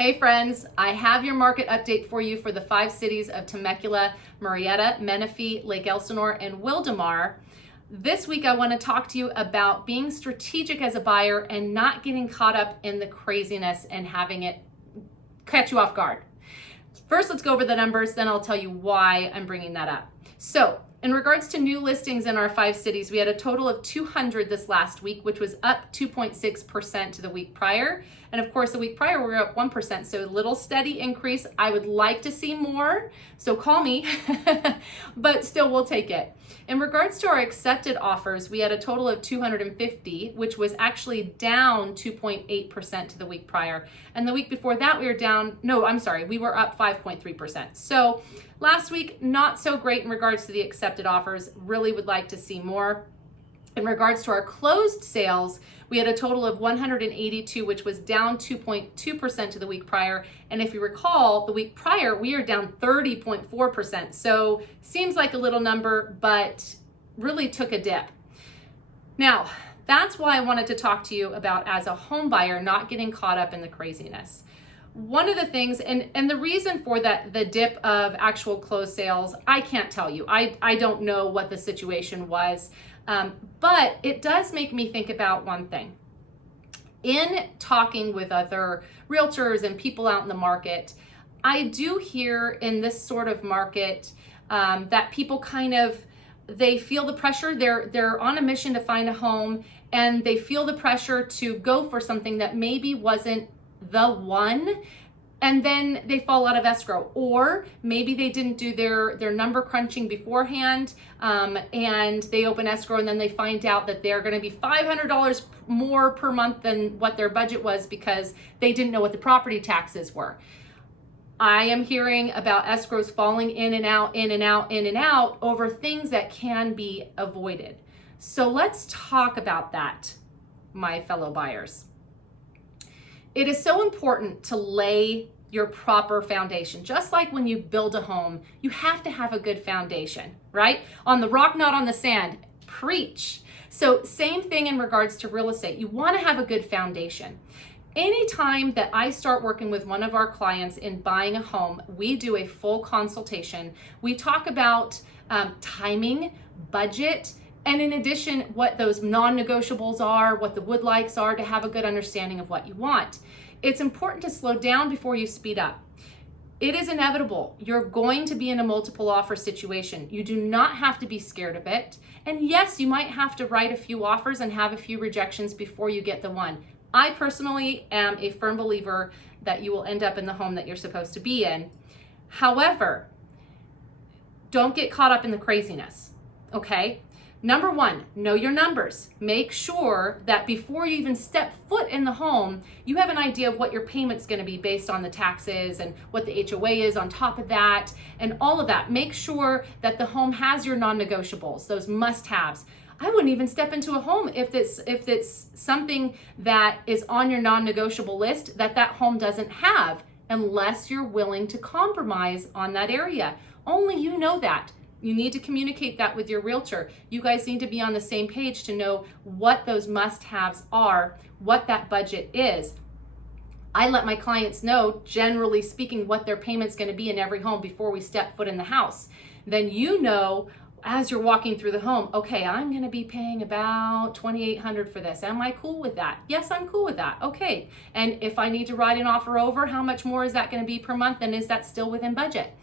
Hey friends, I have your market update for you for the 5 cities of Temecula, Murrieta, Menifee, Lake Elsinore, and Wildomar. This week I want to talk to you about being strategic as a buyer and not getting caught up in the craziness and having it catch you off guard. First, let's go over the numbers, then I'll tell you why I'm bringing that up. So, in regards to new listings in our 5 cities, we had a total of 200 this last week, which was up 2.6% to the week prior. And of course, the week prior, we were up 1%, so a little steady increase. I would like to see more, so call me, but still, we'll take it. In regards to our accepted offers, we had a total of 250, which was actually down 2.8% to the week prior. And the week before that, we were we were up 5.3%. So last week, not so great in regards to the accepted offers. Really would like to see more. In regards to our closed sales, we had a total of 182, which was down 2.2% to the week prior. And if you recall, the week prior, we are down 30.4%. So seems like a little number, but really took a dip. Now, that's why I wanted to talk to you about, as a home buyer, not getting caught up in the craziness. One of the things, and the reason for that, the dip of actual closed sales, I can't tell you. I don't know what the situation was. But it does make me think about one thing. In talking with other realtors and people out in the market, I do hear in this sort of market that people they feel the pressure. They're on a mission to find a home, and they feel the pressure to go for something that maybe wasn't the one. And then they fall out of escrow, or maybe they didn't do their number crunching beforehand, and they open escrow, and then they find out that they're going to be $500 more per month than what their budget was because they didn't know what the property taxes were. I am hearing about escrows falling in and out, in and out, in and out over things that can be avoided. So let's talk about that, my fellow buyers. It is so important to lay your proper foundation. Just like when you build a home, you have to have a good foundation, right? On the rock, not on the sand. Preach. So same thing in regards to real estate. You want to have a good foundation. Anytime that I start working with one of our clients in buying a home, we do a full consultation. We talk about timing, budget, and in addition, what those non-negotiables are, what the would likes are, to have a good understanding of what you want. It's important to slow down before you speed up. It is inevitable. You're going to be in a multiple offer situation. You do not have to be scared of it. And yes, you might have to write a few offers and have a few rejections before you get the one. I personally am a firm believer that you will end up in the home that you're supposed to be in. However, don't get caught up in the craziness, okay? Number one, know your numbers. Make sure that before you even step foot in the home, you have an idea of what your payment's going to be based on the taxes and what the HOA is on top of that and all of that. Make sure that the home has your non-negotiables, those must-haves. I wouldn't even step into a home if it's something that is on your non-negotiable list that home doesn't have, unless you're willing to compromise on that area. Only you know that. You need to communicate that with your realtor. You guys need to be on the same page to know what those must-haves are, what that budget is. I let my clients know, generally speaking, what their payment's going to be in every home before we step foot in the house. Then you know, as you're walking through the home, okay, I'm going to be paying about $2,800 for this. Am I cool with that? Yes, I'm cool with that. Okay. And if I need to write an offer over, how much more is that going to be per month? And is that still within budget?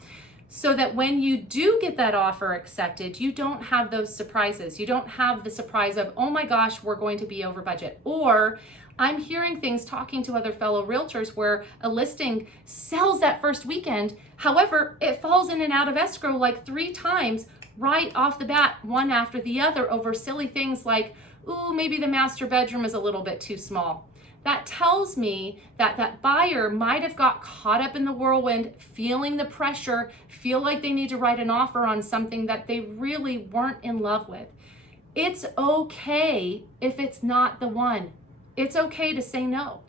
So that when you do get that offer accepted, you don't have those surprises. You don't have the surprise of, oh my gosh, we're going to be over budget. Or I'm hearing things talking to other fellow realtors where a listing sells that first weekend. However, it falls in and out of escrow like 3 times right off the bat, one after the other, over silly things like, ooh, maybe the master bedroom is a little bit too small. That tells me that buyer might have got caught up in the whirlwind, feeling the pressure, feel like they need to write an offer on something that they really weren't in love with. It's okay if it's not the one. It's okay to say no.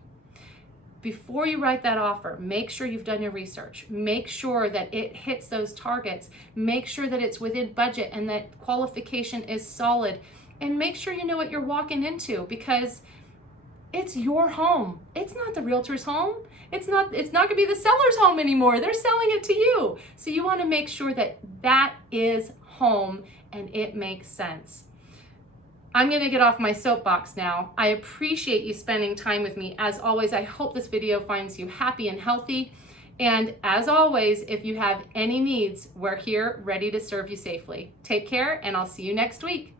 Before you write that offer, make sure you've done your research. Make sure that it hits those targets. Make sure that it's within budget and that qualification is solid. And make sure you know what you're walking into, because it's your home. It's not the realtor's home. it's not going to be the seller's home anymore. They're selling it to you. So you want to make sure that that is home and it makes sense. I'm going to get off my soapbox now. I appreciate you spending time with me. As always, I hope this video finds you happy and healthy. And as always, if you have any needs, we're here ready to serve you safely. Take care, and I'll see you next week.